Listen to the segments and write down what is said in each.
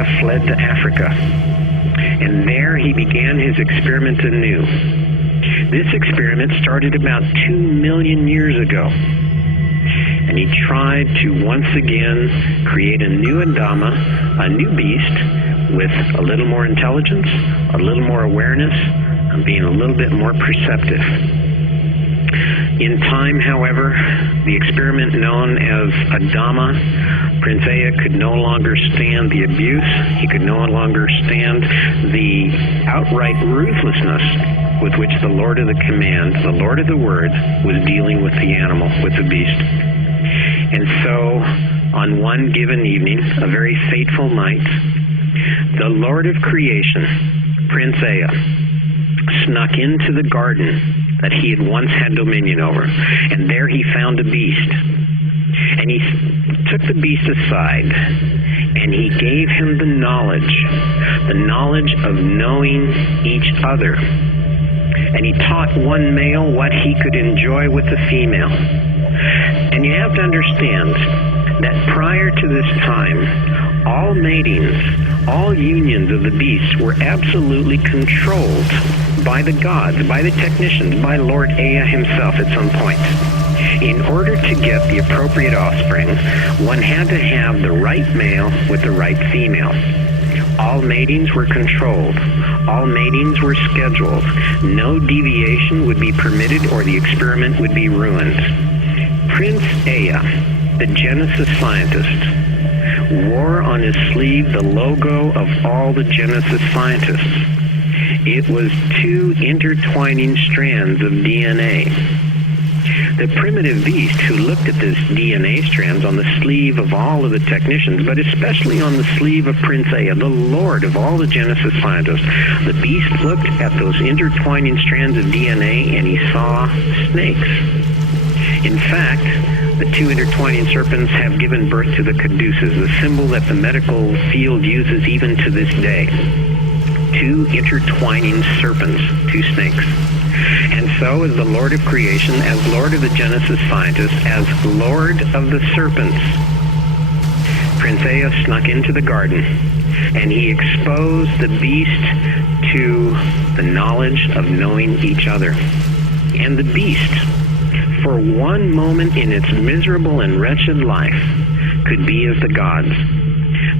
Ea fled to Africa, and there he began his experiment anew. This experiment started about 2 million years ago, and he tried to once again create a new Adama, a new beast, with a little more intelligence, a little more awareness, and being a little bit more perceptive. In time, however, the experiment known as Adama, Prince Ea could no longer stand the abuse. He could no longer stand the outright ruthlessness with which the Lord of the Command, the Lord of the Word, was dealing with the animal, with the beast. And so, on one given evening, a very fateful night, the Lord of Creation, Prince Ea, snuck into the garden that he had once had dominion over, and there he found a beast. And he took the beast aside, and he gave him the knowledge of knowing each other. And he taught one male what he could enjoy with the female. And you have to understand that prior to this time, all matings, all unions of the beasts were absolutely controlled by the gods, by the technicians, by Lord Ea himself at some point. In order to get the appropriate offspring, one had to have the right male with the right female. All matings were controlled. All matings were scheduled. No deviation would be permitted or the experiment would be ruined. Prince Ea, the Genesis scientist, wore on his sleeve the logo of all the Genesis scientists. It was 2 intertwining strands of DNA. The primitive beast who looked at this DNA strands on the sleeve of all of the technicians, but especially on the sleeve of Prince Ea, the lord of all the Genesis scientists, the beast looked at those intertwining strands of DNA and he saw snakes. In fact, the 2 intertwining serpents have given birth to the caduceus, the symbol that the medical field uses even to this day. 2 intertwining serpents, 2 snakes. And so, as the Lord of Creation, as Lord of the Genesis scientists, as Lord of the serpents, Prince Ea snuck into the garden, and he exposed the beast to the knowledge of knowing each other. And the beast, for one moment in its miserable and wretched life, could be as the gods.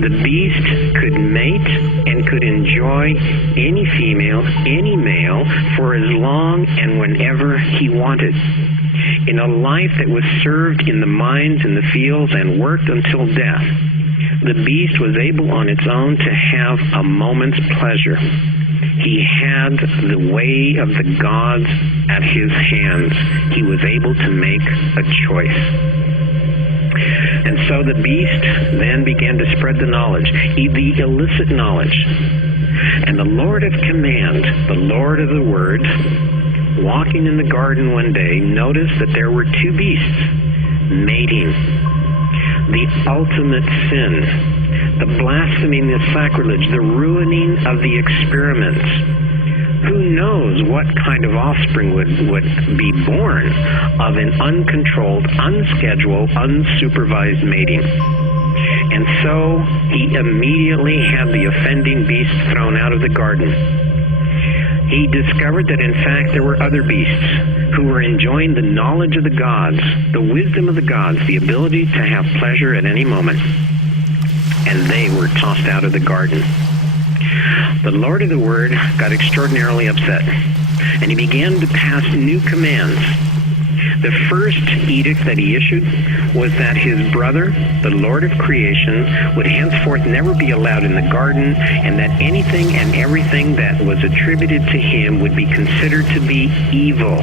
The beast could mate and could enjoy any female, any male, for as long and whenever he wanted. In a life that was served in the mines and the fields and worked until death, the beast was able on its own to have a moment's pleasure. He had the way of the gods at his hands. He was able to make a choice. And so the beast then began to spread the knowledge, the illicit knowledge. And the Lord of Command, the Lord of the Word, walking in the garden one day, noticed that there were 2 beasts mating. The ultimate sin, the blasphemy, the sacrilege, the ruining of the experiments. Who knows what kind of offspring would be born of an uncontrolled, unscheduled, unsupervised mating. And so he immediately had the offending beast thrown out of the garden. He discovered that in fact there were other beasts who were enjoying the knowledge of the gods, the wisdom of the gods, the ability to have pleasure at any moment. And they were tossed out of the garden. The Lord of the Word got extraordinarily upset, and he began to pass new commands. The first edict that he issued was that his brother, the Lord of Creation, would henceforth never be allowed in the garden, and that anything and everything that was attributed to him would be considered to be evil.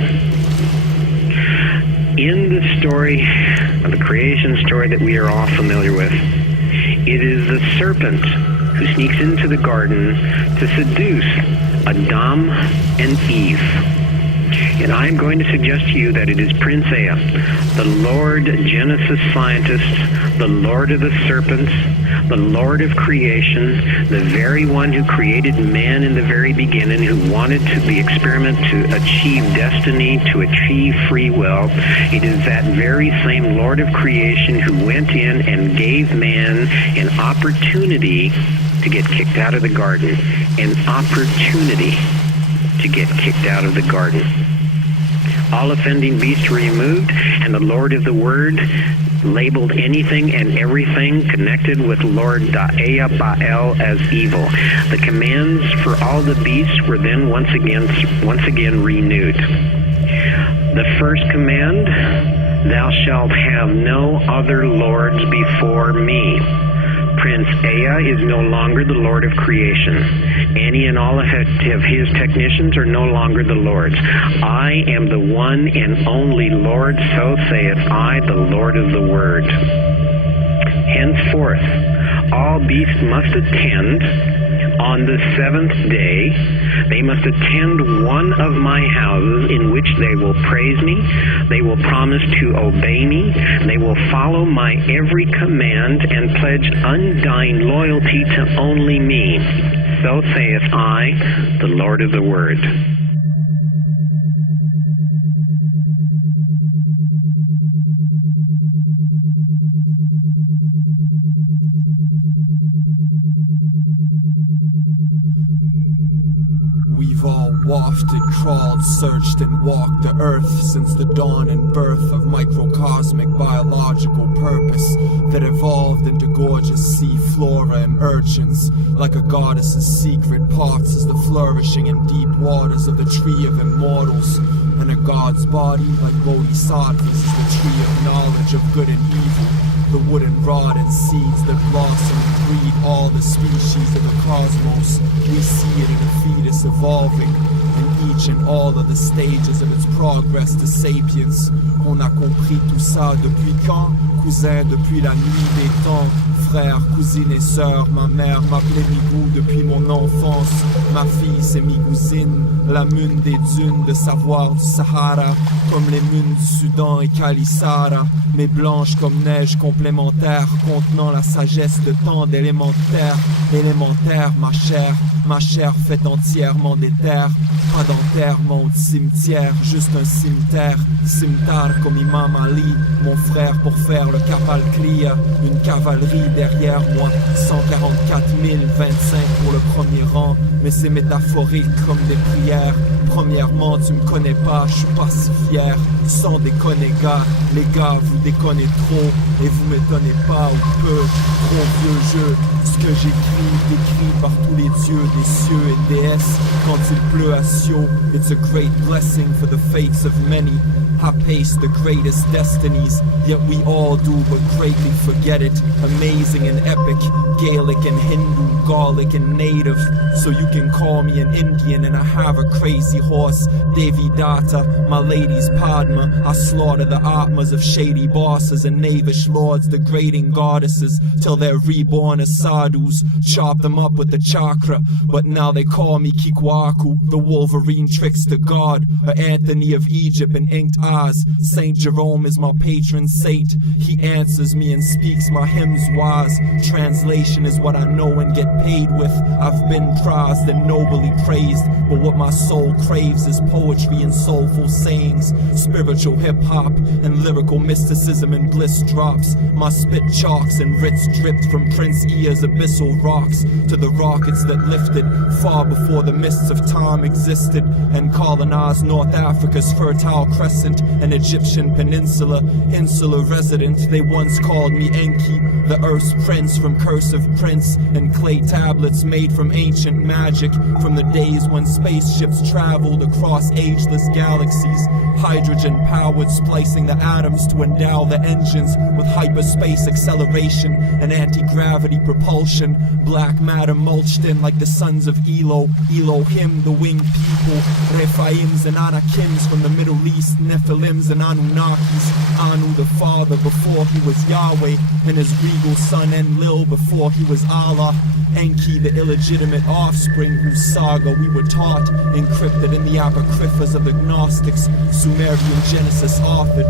In the story, the creation story that we are all familiar with, it is the serpent who sneaks into the garden to seduce Adam and Eve. And I'm going to suggest to you that it is Prince Ea, the Lord Genesis scientist, the Lord of the serpents, the Lord of creation, the very one who created man in the very beginning, who wanted the experiment to achieve destiny, to achieve free will. It is that very same Lord of creation who went in and gave man an opportunity to get kicked out of the garden, an opportunity to get kicked out of the garden. All offending beasts were removed, and the Lord of the Word labeled anything and everything connected with Lord Da'ea Ba'el as evil. The commands for all the beasts were then once again renewed. The first command, thou shalt have no other lords before me. Prince Ea is no longer the Lord of creation. Any and all of his technicians are no longer the lords. I am the one and only Lord, so saith I, the Lord of the Word. Henceforth, all beasts must attend on the seventh day. They must attend one of my houses in which they will praise me. They will promise to obey me. They will follow my every command and pledge undying loyalty to only me. So saith I, the Lord of the Word. We've all wafted, crawled, searched, and walked the earth since the dawn and birth of microcosmic biological purpose that evolved into gorgeous sea flora and urchins. Like a goddess's secret parts is the flourishing in deep waters of the tree of immortals. And a god's body, like bodhisattvas, is the tree of knowledge of good and evil. The wooden rod and seeds that blossom and breed all the species of the cosmos. We see it in a fetus evolving, in each and all of the stages of its progress to sapiens. On a compris tout ça depuis quand? Cousin, depuis la nuit des temps. Frère, cousine et sœur, ma mère m'appelait Migou depuis mon enfance. Ma fille c'est Migouzine, la mune des dunes de savoir du Sahara, comme les munes du Soudan et Kalisara, mais blanches comme neige complémentaire, contenant la sagesse de tant d'élémentaires. Élémentaire, ma chair faite entièrement des terres, pas d'enterrement ou de cimetière, juste un cimetière, cimetière comme Imam Ali, mon frère pour faire le cavalcria, une cavalerie derrière moi, 144 025 pour le premier rang, mais c'est métaphorique comme des prières. Premièrement, tu me connais pas, je suis pas si fier, sans déconner gars, les gars vous déconnez trop, et vous m'étonnez pas ou peu, trop vieux jeu, ce que j'écris, décrit par tous les dieux des cieux et déesses, quand il pleut à Sio, it's a great blessing for the fates of many. I pace the greatest destinies, yet we all do but greatly forget it. Amazing and epic, Gaelic and Hindu, Gallic and native. So you can call me an Indian and I have a crazy horse. Devi Data, my lady's Padma. I slaughter the Atmas of shady bosses and knavish lords, degrading goddesses, till they're reborn as sadhus. Chop them up with the chakra, but now they call me Kikwaku, the Wolverine trickster god, or Anthony of Egypt in inked eyes. Saint Jerome is my patron saint. He answers me and speaks my hymns wise. Translation is what I know and get paid with. I've been prized and nobly praised, but what my soul craves is poetry and soulful sayings, spiritual hip-hop and lyrical mysticism and bliss drops. My spit chalks and writs dripped from Prince Ea's abyssal rocks to the rockets that lifted far before the mists of time existed and colonized North Africa's fertile crescent, an Egyptian peninsula, insular resident. They once called me Enki, the Earth's prince from cursive prints and clay tablets made from ancient magic, from the days when spaceships traveled across ageless galaxies, hydrogen-powered, splicing the atoms to endow the engines with hyperspace acceleration and anti-gravity propulsion. Black matter mulched in like the sons of Elohim, the winged people, Rephaims and Anakims from the Middle East, Nephilims and Anunnakis, Anu the father before he was Yahweh, and his regal son Enlil before he was Allah, Enki the illegitimate offspring whose saga we were taught, encrypted in the apocryphas of the Gnostics, Sumerian Genesis authored.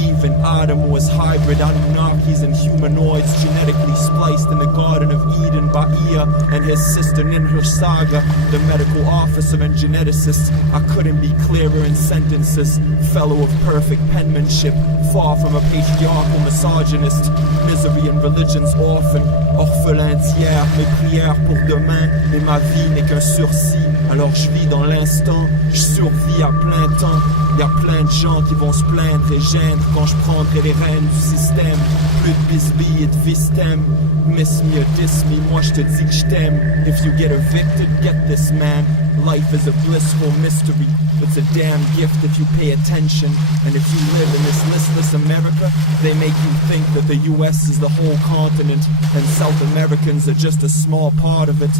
Eve and Adam was hybrid Anunnakis and humanoids genetically spliced in the Garden of Eden by Ea and his sister Ninhur Saga, the medical officer and geneticist. I couldn't be clearer in sentences, fellow of perfect penmanship, far from a patriarchal misogynist. Misery and religion religion's orphan, orphelin d'hier, mes prières pour demain, mais ma vie n'est qu'un sursis. Alors je vis dans l'instant, je survis à plein temps. Y a plein de gens qui vont se plaindre et gêner quand je prendrai les rênes du système. Plus de bisbilles et de vistem. Miss me or diss me, moi je te dis que je t'aime. If you get evicted, get this man. Life is a blissful mystery. It's a damn gift if you pay attention. And if you live in this listless America, they make you think that the US is the whole continent and South Americans are just a small part of it.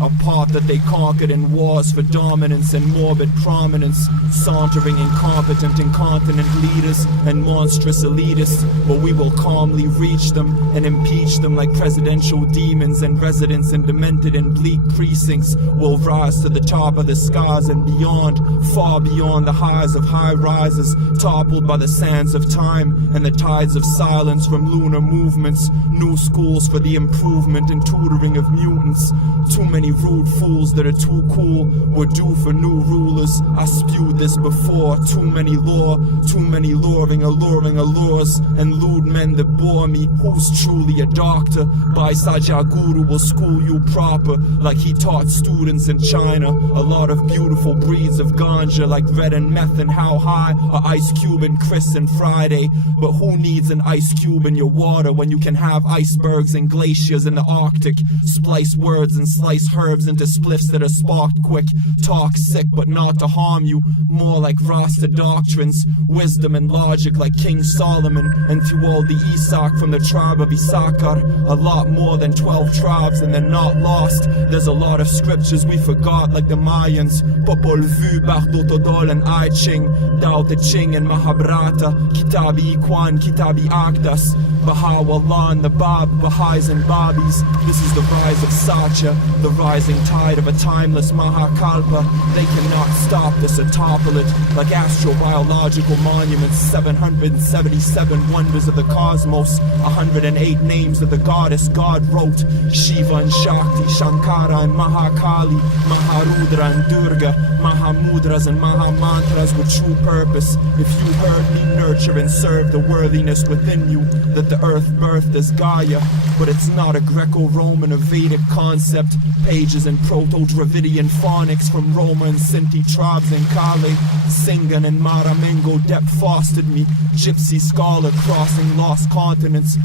A part that they conquered in wars for dominance and morbid prominence, sauntering incompetent incontinent leaders and monstrous elitists. But we will calmly reach them and impeach them like presidential demons, and residents in demented and bleak precincts will rise to the top of the skies and beyond, far beyond the highs of high rises, toppled by the sands of time and the tides of silence from lunar movements. New schools for the improvement and tutoring of mutants. Too many rude fools that are too cool were due for new rulers. I spewed this before. Too many lore, too many alluring allures, and lewd men that bore me. Who's truly a doctor? Bhai Sajja Guru will school you proper, like he taught students in China. A lot of beautiful breeds of ganja, like red and meth, and how high are Ice Cube and Chris and Friday. But who needs an ice cube in your water when you can have icebergs and glaciers in the Arctic? Splice words and slice herbs into spliffs that are sparked quick. Talk sick but not to harm you, more like Rasta doctrines. Wisdom and logic like King Solomon, and to all the Isaac from the tribe of Issachar. A lot more than 12 tribes and they're not lost. There's a lot of scriptures we forgot like the Mayans. Popol Vuh, Bardo Todol and I Ching, Tao Te Ching and Mahabharata, Kitabi Iquan, Kitabi Akdas, Baha'u'llah and the Bab, Baha'is and Babis. This is the rise of Satya, the rising tide of a timeless Mahakalpa. They cannot stop this or topple it, like astrobiological monuments. 777 wonders of the cosmos, 108 names of the goddess God wrote. Shiva and Shakti, Shankara and Mahakali, Maharudra and Durga, Mahamudras and Mahamantras with true purpose. If you heard me, nurture and serve the worthiness within you, that the earth birthed as Gaia. But it's not a Greco-Roman or Vedic concept. Pages in Proto-Dravidian phonics from Roma and Sinti tribes in Kale, Singan and Maramengo depth fostered me. Gypsy scholar crossing lost continents.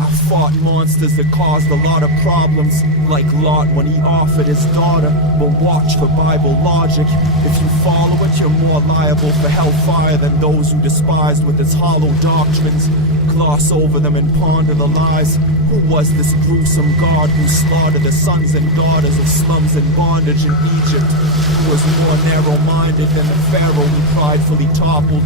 I fought monsters that caused a lot of problems, like Lot when he offered his daughter. But watch for Bible logic. If you follow it, you're more liable for hellfire than those who despised with its hollow doctrines. Gloss over them and ponder the lies. Who was this gruesome God who slaughtered the sons and daughters of slums and bondage in Egypt? Who was more narrow-minded than the Pharaoh who pridefully toppled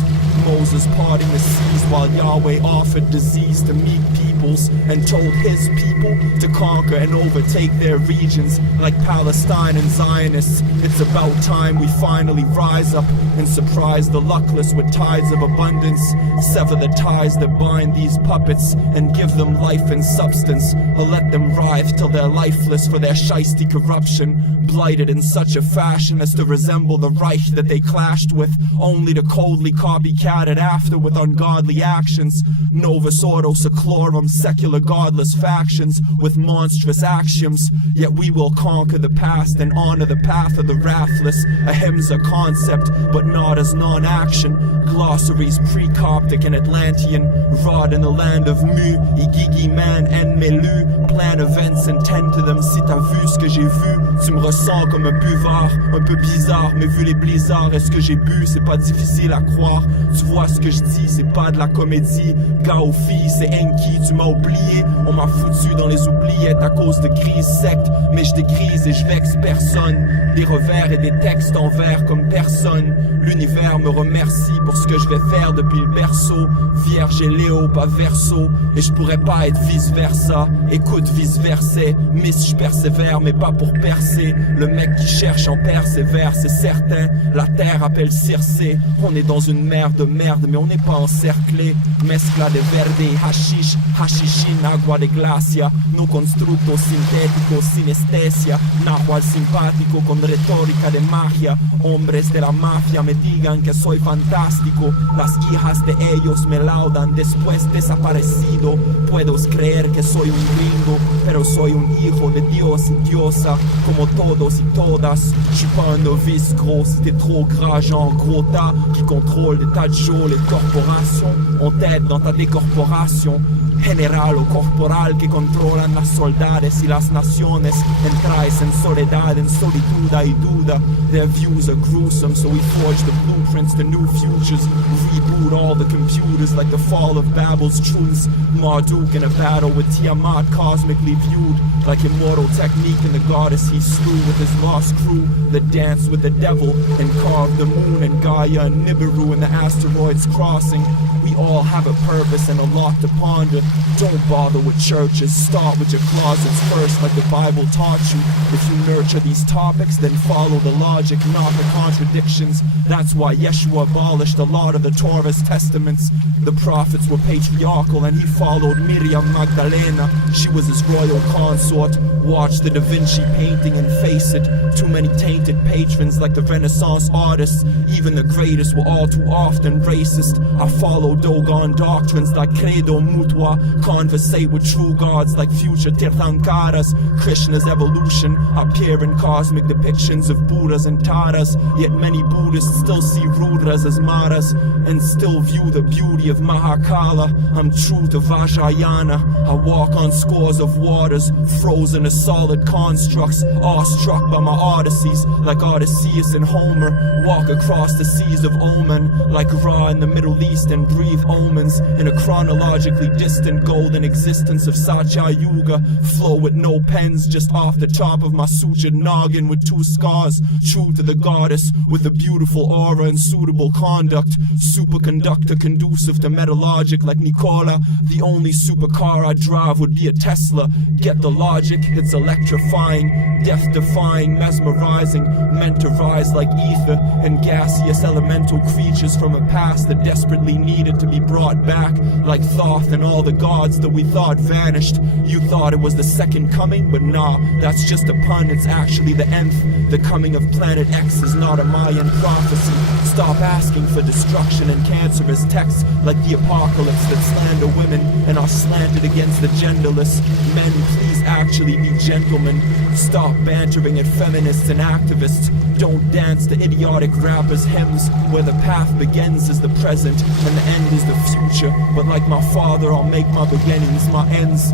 Moses parting the seas while Yahweh offered disease to meek peoples and told his people to conquer and overtake their regions like Palestine and Zionists. It's about time we finally rise up and surprise the luckless with tides of abundance. Sever the ties that bind these puppets and give them life and substance, or let them writhe till they're lifeless for their shiesty corruption, blighted in such a fashion as to resemble the Reich that they clashed with, only to coldly copycat it after with ungodly actions. Novus Ordo Seclorum, secular godless factions with monstrous axioms. Yet we will conquer the past and honor the path of the wrathless. Ahimsa concept, but not as non-action. Glossaries pre-Coptic and Atlantean, rod in the land of Mu, Igigi man and Melu. Plan events and tend to them. Si t'as vu ce que j'ai vu, tu me ressens comme un buvard, un peu bizarre, mais vu les blizzards et ce que j'ai bu, c'est pas difficile à croire. Tu vois ce que je dis, c'est pas de la comédie. Gars aux filles, c'est Enki, tu m'as oublié. On m'a foutu dans les oubliettes à cause de crises sectes, mais je dégrise et je vexe personne. Des revers et des textes en vers comme personne. L'univers me remercie pour ce que je vais faire depuis le berceau. Vierge et Léo, pas verso, et je pourrais pas être vice versa. Écoute vice versa, miss je persévère mais pas pour percer. Le mec qui cherche en persévère, c'est certain. La terre appelle Circé. On est dans une mer de merde mais on n'est pas encerclé. Mezcla de verde y hashish, hashishín, agua de glacia. No constructo sintético, sinestesia. Nahual simpático con retórica de magia. Hombres de la mafia me digan que soy fantástico. Las hijas de ellos me laudan después desaparecido. Puedes creer que soy un gringo, pero soy un hijo de Dios y diosa, como todos y todas. Je suis pas un novice gros, si t'es trop gras, genre gros tas qui contrôle des tas de jours, les corporations. On t'aide dans ta décorporation. General o corporal que controlan las soldades y las naciones. Entráis en soledad, en solitud y duda. Their views are gruesome, so we forge the blueprints to new futures. Reboot all the computers like the fall of Babel's truths. Marduk in a battle with Tiamat, cosmically viewed like immortal technique in the goddess he slew with his lost crew that danced with the devil and carved the moon and Gaia and Nibiru in the asteroids crossing. We all have a purpose and a lot to ponder. Don't bother with churches, start with your closets first like the Bible taught you. If you nurture these topics, then follow the logic, not the contradictions. That's why Yeshua abolished a lot of the Torah's testaments. The prophets were patriarchal and he followed Miriam Magdalena. She was his royal consort. Watch the Da Vinci painting and face it. Too many tainted patrons like the Renaissance artists. Even the greatest were all too often racist. I follow Dogon doctrines like Credo Mutua. Conversate with true gods like future Tirthankaras. Krishna's evolution appear in cosmic depictions of Buddhas and Taras. Yet many Buddhists still see Rudras as Maras and still view the beauty of Mahakala. I'm true to Vajrayana. I walk on scores of waters, frozen as solid constructs, awestruck by my odysseys like Odysseus and Homer. Walk across the seas of Oman like Ra in the Middle East and breathe omens in a chronologically distant golden existence of Satya Yuga. Flow with no pens, just off the top of my sutured noggin with two scars. True to the goddess with a beautiful aura and suitable conduct. Superconductor conducive to metalogic like Nikola. The only supercar I drive would be a Tesla. Get the logic, it's electrifying, death-defying, mesmerizing, meant to rise like ether and gaseous elemental creatures from a past that desperately needed to be brought back, like Thoth and all the gods that we thought vanished. You thought it was the second coming, but nah, that's just a pun, it's actually the nth. The coming of Planet X is not a Mayan prophecy. Stop asking for destruction and cancerous texts like the apocalypse that slander women and are slanted against the genderless. Men, please actually be gentlemen. Stop bantering at feminists and activists. Don't dance to idiotic rappers' hymns where the path begins is the present and the end is the future. But like my father, I'll make my beginnings my ends,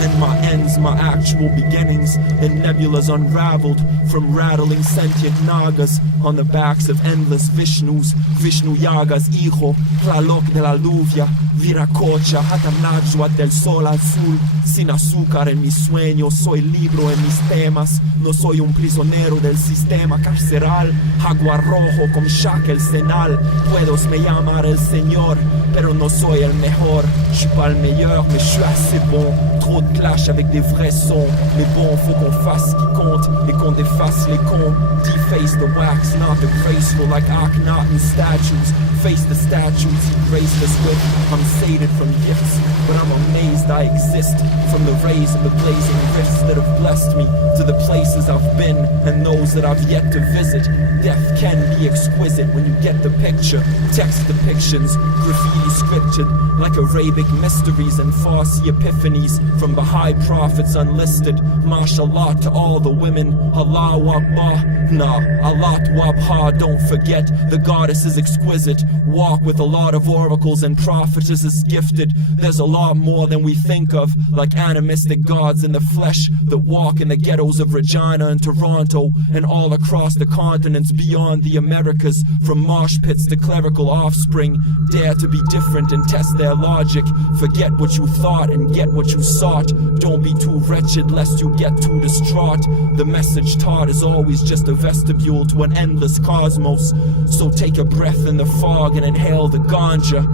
and my ends my actual beginnings. In nebulas unraveled from rattling sentient nagas on the backs of endless Vishnus. Vishnu Yagas, hijo, Tlaloc de la lluvia, Viracocha, Hatanajwa del sol al sur. Sin azúcar en mis sueños, soy libro en mis temas. No soy un prisionero del sistema carceral. Jaguar rojo con Shaq el Senal. Puedo me llamar el señor, pero no soy el mejor. Je suis pas le meilleur, mais je suis assez bon. Trop de clash avec des vrais sons. Mais bon, faut qu'on fasse ce qui compte et qu'on déface les cons. Deface the wax, not the graceful like Akhenaten statues. Face the statues he graced us with. I'm sated from gifts, but I'm amazed I exist. From the rays of the blazing rifts that have blessed me to the places I've been and those that I've yet to visit. Death can be exquisite when you get the picture. Text depictions, graffiti scriptured like Arabic mysteries and Farsi epiphanies from Baha'i prophets unlisted. Mashallah to all the women. Allahu Akbar. Nah, Allah Wabha. Don't forget the goddess is exquisite. Walk with a lot of oracles and prophetesses gifted. There's a lot more than we think of, like animistic gods in the flesh that walk in the ghettos of Regina and Toronto and all across the continents beyond the Americas. From mosh pits to clerical offspring, dare to be different and test their logic. Forget what you thought and get what you sought. Don't be too wretched lest you get too distraught. The message taught is always just a vestibule to an endless cosmos. So take a breath in the fog and inhale the ganja.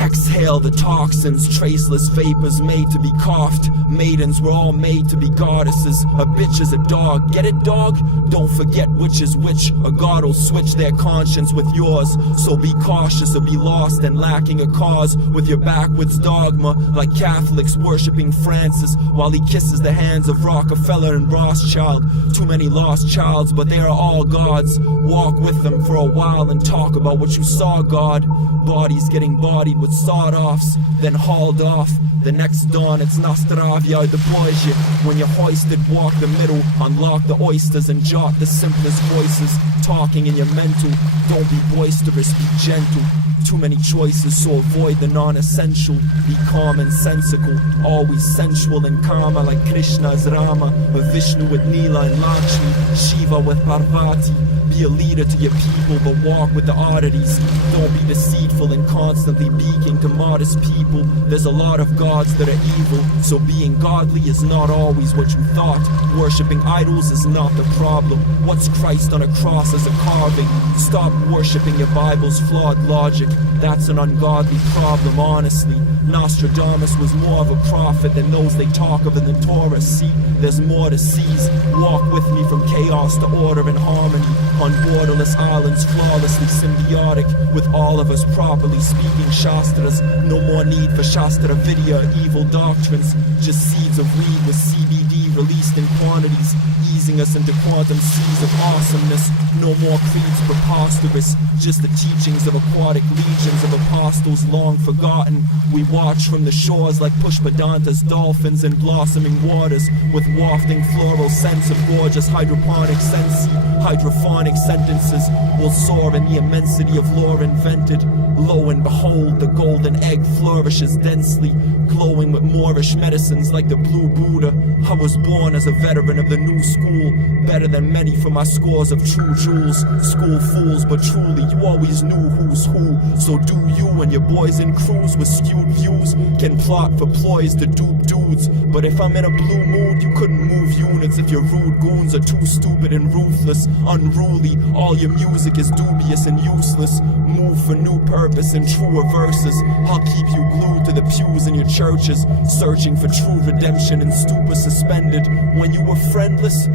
Exhale the toxins, traceless vapors made to be coughed. Maidens were all made to be goddesses. A bitch is a dog. Get it, dog? Don't forget which is which. A god will switch their conscience with yours. So be cautious or be lost and lacking a cause with your backwards dogma, like Catholics worshipping Francis while he kisses the hands of Rockefeller and Rothschild. Too many lost childs, but they are all gods. Walk with them for a while and talk about what you saw, God. Bodies getting bodied with sawed-offs, then hauled off. The next dawn it's Nastravia the Boise. When you're hoisted, walk the middle, unlock the oysters and jot the simplest voices. Talking in your mental, don't be boisterous, be gentle. Too many choices, so avoid the non-essential. Be calm and sensical, always sensual and karma, like Krishna's Rama, or Vishnu with Neela and Lakshmi, Shiva with Parvati. Be a leader to your people, but walk with the oddities. Don't be deceitful and constantly beaking to modest people. There's a lot of gods that are evil, so being godly is not always what you thought. Worshipping idols is not the problem. What's Christ on a cross as a carving? Stop worshipping your Bible's flawed logic. That's an ungodly problem, honestly. Nostradamus was more of a prophet than those they talk of in the Torah. See, there's more to seize. Walk with me from chaos to order and harmony. On borderless islands, flawlessly symbiotic with all of us properly speaking Shastras. No more need for Shastra Vidya or evil doctrines. Just seeds of weed with CBD released in quantities, easing us into quantum seas of awesomeness. No more creeds preposterous, just the teachings of aquatic legions of apostles long forgotten. We watch from the shores like Pushpadanta's dolphins in blossoming waters, with wafting floral scents of gorgeous hydroponic sensi. Hydrophonic sentences will soar in the immensity of lore invented. Lo and behold, the golden egg flourishes densely, glowing with Moorish medicines like the blue Buddha. I was born as a veteran of the new school, better than many for my scores of true jewels. School fools, but truly you always knew who's who. So do you and your boys and crews with skewed views can plot for ploys to dupe dudes. But if I'm in a blue mood, you couldn't move units if your rude goons are too stupid and ruthless, unruly. All your music is dubious and useless. Move for new purpose and truer verses. I'll keep you glued to the pews in your churches, searching for true redemption and stupor suspended. When you were friendless,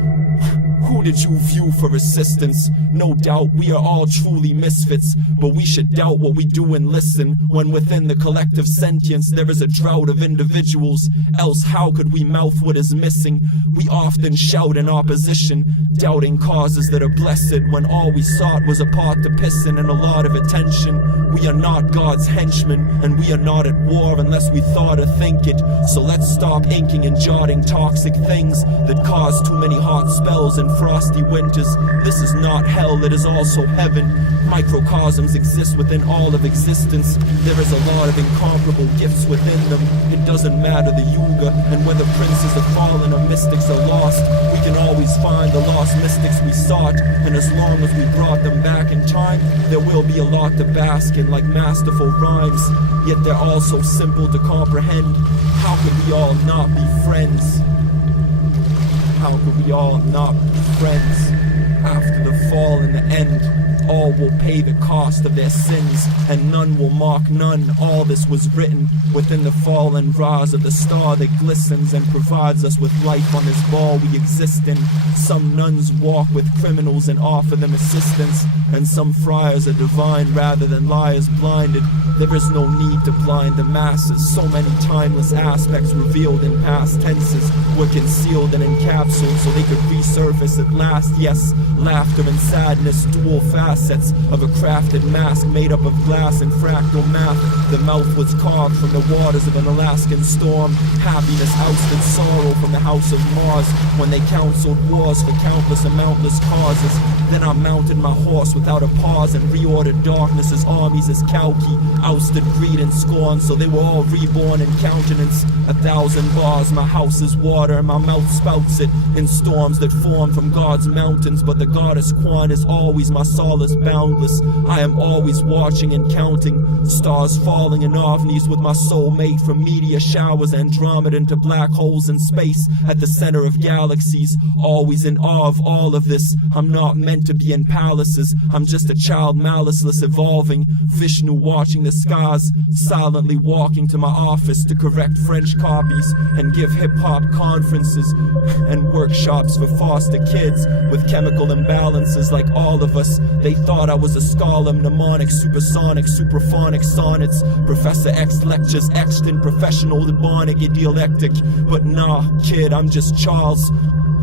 who did you view for assistance? No doubt we are all truly misfits, but we should doubt what we do and listen when within the collective sentience there is a drought of individuals. Else how could we mouth what is missing? We often shout in opposition, doubting causes that are blessed when all we sought was a pot to piss in and a lot of attention. We are not God's henchmen, and we are not at war unless we thought or think it. So let's stop inking and jotting toxic things that cause too many hot spells and frosty winters. This is not hell, it is also heaven. Microcosms exist within all of existence. There is a lot of incomparable gifts within them. It doesn't matter the yuga and whether princes are fallen or mystics are lost. We can always find the lost mystics we sought, and as long as we brought them back in time, there will be a lot to bask in like masterful rhymes. Yet they're all so simple to comprehend. How could we all not be friends? How could we all not be friends? After the fall and the end, all will pay the cost of their sins, and none will mock none. All this was written within the fallen rays of the star that glistens and provides us with life on this ball we exist in. Some nuns walk with criminals and offer them assistance, and some friars are divine rather than liars blinded. There is no need to blind the masses. So many timeless aspects revealed in past tenses were concealed and encapsulated so they could resurface at last. Yes, laughter and sadness, dual facets of a crafted mask made up of glass and fractal math. The mouth was carved from the waters of an Alaskan storm. Happiness ousted sorrow from the house of Mars when they counseled wars for countless and mountless causes. Then I mounted my horse without a pause and reordered darkness as armies as Kalki. Ousted greed and scorn, so they were all reborn in countenance. 1,000 bars, my house is water, and my mouth spouts it in storms that form from God's mountains. But the goddess Kwan is always my solid flawless, boundless. I am always watching and counting stars falling in ovnis with my soulmate from meteor showers, Andromeda into black holes in space at the center of galaxies. Always in awe of all of this. I'm not meant to be in palaces. I'm just a child, maliceless, evolving. Vishnu watching the skies, silently walking to my office to correct French copies and give hip-hop conferences and workshops for foster kids with chemical imbalances like all of us. They thought I was a scholar, mnemonic, supersonic, supraphonic sonnets. Professor X lectures etched in professional, demonic, idiolectic. But nah, kid, I'm just Charles.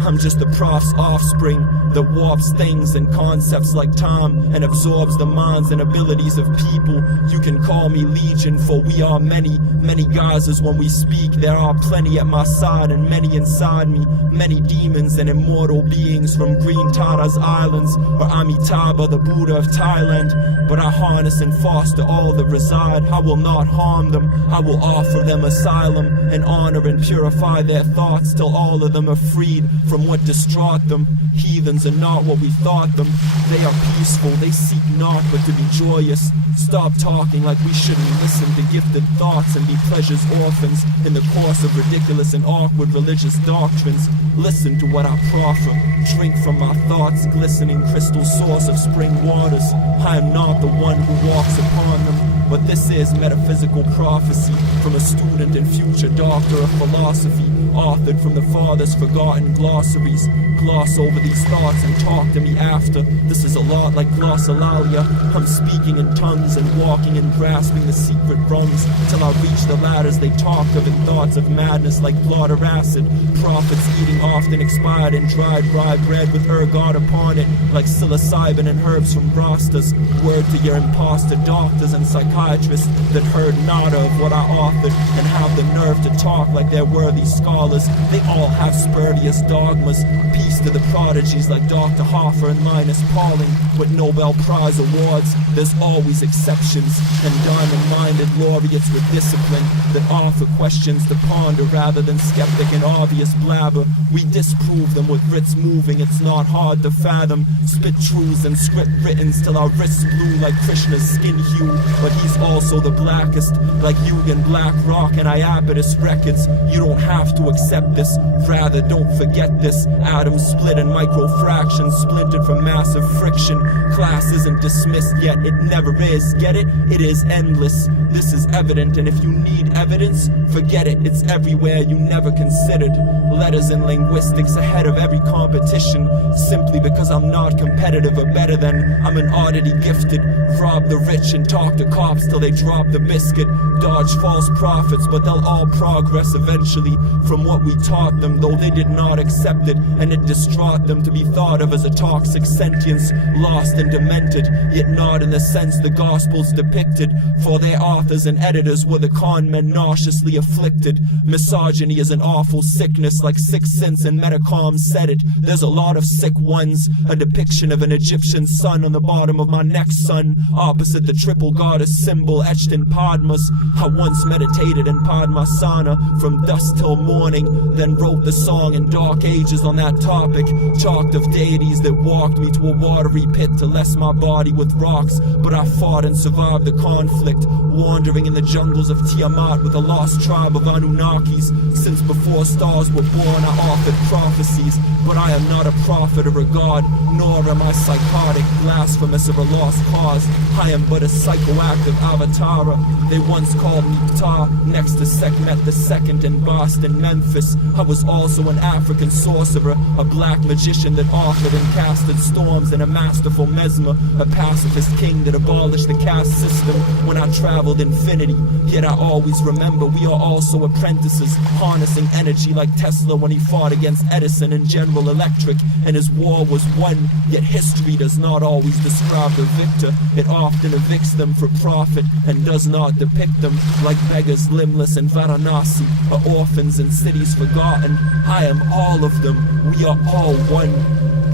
I'm just the prof's offspring that warps things and concepts like time and absorbs the minds and abilities of people. You can call me Legion, for we are many, many guises when we speak. There are plenty at my side and many inside me, many demons and immortal beings from Green Tara's islands or Amitabha, the Buddha of Thailand. But I harness and foster all that reside. I will not harm them. I will offer them asylum and honor and purify their thoughts till all of them are freed from what distraught them. Heathens are not what we thought them. They are peaceful, they seek not but to be joyous. Stop talking like we shouldn't listen to gifted thoughts and be pleasure's orphans in the course of ridiculous and awkward religious doctrines. Listen to what I proffer. Drink from my thoughts, glistening crystal source of spring waters. I am not the one who walks upon them, but this is metaphysical prophecy from a student and future doctor of philosophy, authored from the father's forgotten glossaries. Gloss over these thoughts and talk to me after. This is a lot like glossolalia. I'm speaking in tongues and walking and grasping the secret rungs till I reach the ladders they talk of in thoughts of madness like blood or acid. Prophets eating often expired and dried rye bread with ergot upon it like psilocybin and herbs from Rastas. Word to your imposter doctors and psychiatrists that heard nada of what I authored and have the nerve to talk like they're worthy scholars. They all have spurious dogmas. Peace to the prodigies like Dr. Hoffer and Linus Pauling with Nobel Prize awards. There's always exceptions and diamond-minded laureates with discipline that offer questions to ponder rather than skeptic and obvious blabber. We disprove them with writs moving, it's not hard to fathom. Spit truths and script writtens till our wrists blue like Krishna's skin hue. But he's also the blackest, like Yugan Black Rock and Iapetus Records. You don't have to accept this, rather don't forget this. Atoms split in microfractions, splintered from massive friction. Class isn't dismissed yet, it never is. Get it? It is endless. This is evident, and if you need evidence, forget it. It's everywhere you never considered. Letters and linguistics ahead of every competition, simply because I'm not competitive or better than. I'm an oddity gifted. Rob the rich and talk to cops till they drop the biscuit. Dodge false prophets, but they'll all progress eventually from what we taught them, though they did not accept it, and it distraught them to be thought of as a toxic sentience, lost and demented, yet not in the sense the Gospels depicted, for their authors and editors were the con men nauseously afflicted. Misogyny is an awful sickness, like Sixth Sense and Metacom said it. There's a lot of sick ones, a depiction of an Egyptian sun on the bottom of my next sun, opposite the triple goddess symbol etched in Padmas. I once meditated in Padmasana from dusk till morning, then wrote the song in dark ages on that topic, chalked of deities that walked me to a watery pit to less my body with rocks. But I fought and survived the conflict, wandering in the jungles of Tiamat with a lost tribe of Anunnakis. Since before stars were born I offered prophecies, but I am not a prophet or a god, nor am I psychotic, blasphemous or a lost cause. I am but a psychoactive avatara. They once called me Ptah, next to Sekhmet II in Boston, Memphis. I was also an African sorcerer, a black magician that authored and casted storms, and a masterful mesmer, a pacifist king that abolished the caste system when I traveled infinity. Yet I always remember we are also apprentices, harnessing energy like Tesla when he fought against Edison and General Electric, and his war was won. Yet history does not always describe the victor. It often evicts them for profit and does not depict them like beggars limbless in Varanasi, or orphans in cities forgotten. I am all of them. We are all one.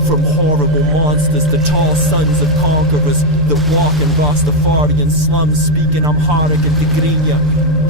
From horrible monsters to tall sons of conquerors that walk in Rastafarian slums speaking Amharic and Tigrinya.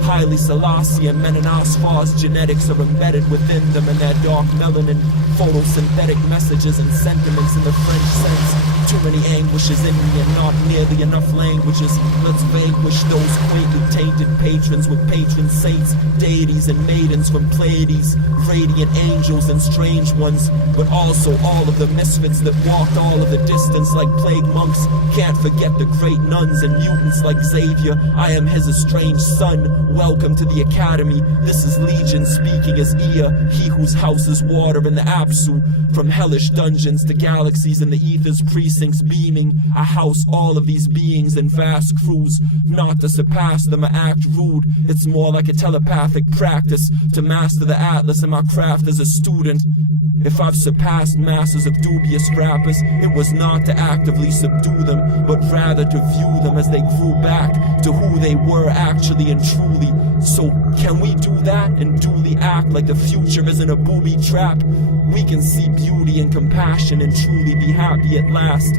Haile Selassie and Menenasfar's genetics are embedded within them, and their dark melanin, photosynthetic messages and sentiments in the French sense Too many anguishes in me and not nearly enough languages. Let's vanquish those quaintly tainted patrons with patron saints, deities and maidens from Pleiades, radiant angels and strange ones, but also all of the misfits that walked all of the distance like plague monks. Can't forget the great nuns and mutants like Xavier. I am his estranged son. Welcome to the academy. This is Legion speaking as Ea, he whose house is water in the Apsu. From hellish dungeons to galaxies in the ether's precincts beaming, I house all of these beings in vast crews. Not to surpass them or act rude, it's more like a telepathic practice to master the atlas in my craft as a student. If I've surpassed masses of dubious rappers, it was not to actively subdue them, but rather to view them as they grew back to who they were actually and truly. So can we do that and duly act like the future isn't a booby trap? We can see beauty and compassion and truly be happy at last.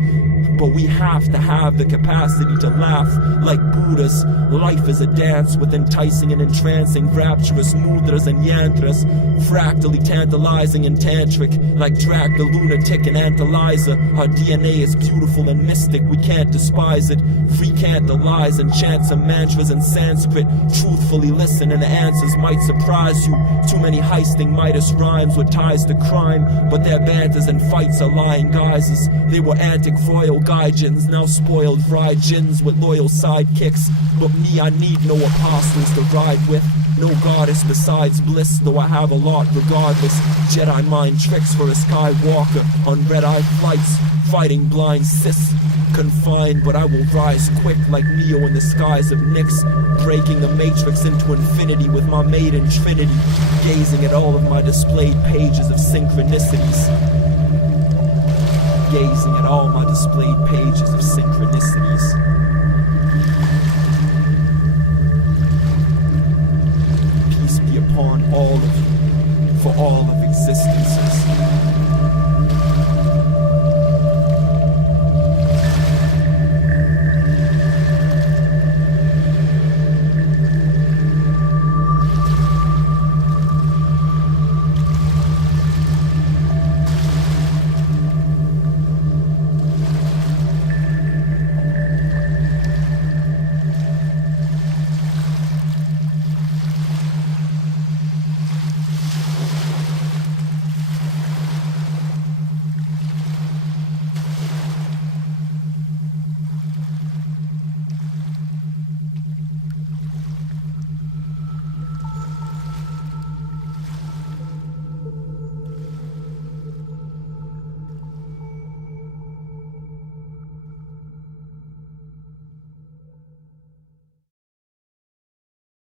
But we have to have the capacity to laugh like Buddhas. Life is a dance with enticing and entrancing rapturous mudras and yantras, fractally tantalizing and tantric, like Drac the lunatic and Antaliza. Our DNA is beautiful and mystic, we can't despise it. Recant the lies and chant some mantras in Sanskrit. Truthfully listen and the answers might surprise you. Too many heisting Midas rhymes with ties to crime, but their banters and fights are lying guises. They were antic royal gaijins, now spoiled Raijins with loyal sidekicks. But me, I need no apostles to ride with, no goddess besides bliss, though I have a lot regardless. Jedi mind tricks for a Skywalker on red-eye flights, fighting blind Sith. Confined, but I will rise quick like Neo in the skies of Nyx, breaking the matrix into infinity with my maiden trinity, gazing at all of my displayed pages of synchronicities. Gazing at all my displayed pages of synchronicities.